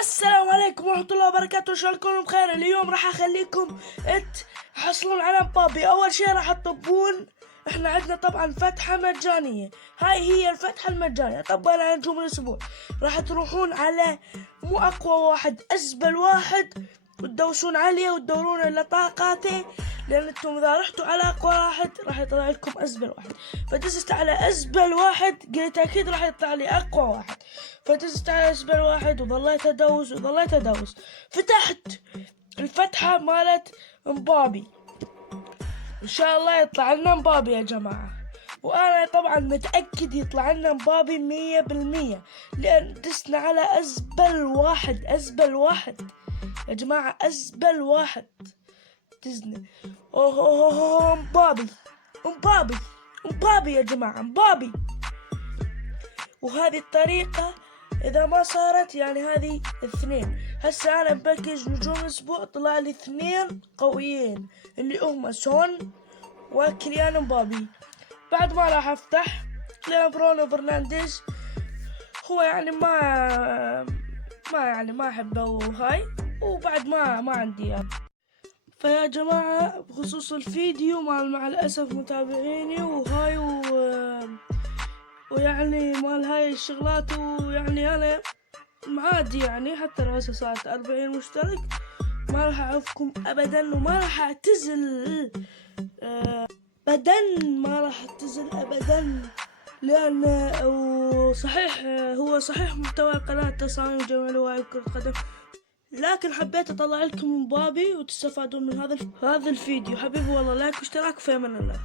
السلام عليكم ورحمة الله وبركاته، إن شاء الله تكونوا بخير. اليوم راح أخليكم تحصلون على مبابي. أول شي راح تطبون، إحنا عندنا طبعا فتحة مجانية، هاي هي الفتحة المجانية. طبقنا على نجوم الأسبوع، راح تروحون على مو أقوى واحد، أزبل واحد، وتدوسون عليه وتدورون إلى طاقاته، لأن انتم إذا رحتوا على أقوى واحد راح يطلع لكم أزبل واحد. فدست على أزبل واحد، قلت أكيد راح يطلع لي أقوى واحد. فدست على أزبل واحد وظليت أدوس فتحت الفتحة مالت مبابي. إن شاء الله يطلع لنا مبابي يا جماعة، وأنا طبعا متأكد يطلع لنا مبابي 100%، لأن دسنا على أزبل واحد يا جماعة، أزبل واحد دزنا. أوه مبابي يا جماعة، مبابي. وهذه الطريقة إذا ما صارت، يعني هذه اثنين. هسه أنا مبكج نجوم الأسبوع، طلع لي اثنين قويين اللي هما سون وكيليان مبابي. بعد ما راح أفتح لأن برونو فرنانديز هو يعني ما أحبه وهاي، وبعد ما عندي يعني. فيا جماعة بخصوص الفيديو، مع الأسف متابعيني وهاي ويعني مال هاي الشغلات، ويعني أنا عادي يعني، حتى لو هسه صارت 40 مشترك ما راح أعوفكم أبدا، وما راح أعتزل ما راح أعتزل أبدا، لأن هو صحيح محتوى القناة تصاميم جميلة وهاي كرة قدم، لكن حبيت أطلع لكم مبابي وتستفادون من هذا الفيديو. حبيبي والله، لايك واشتراك، في أمان الله.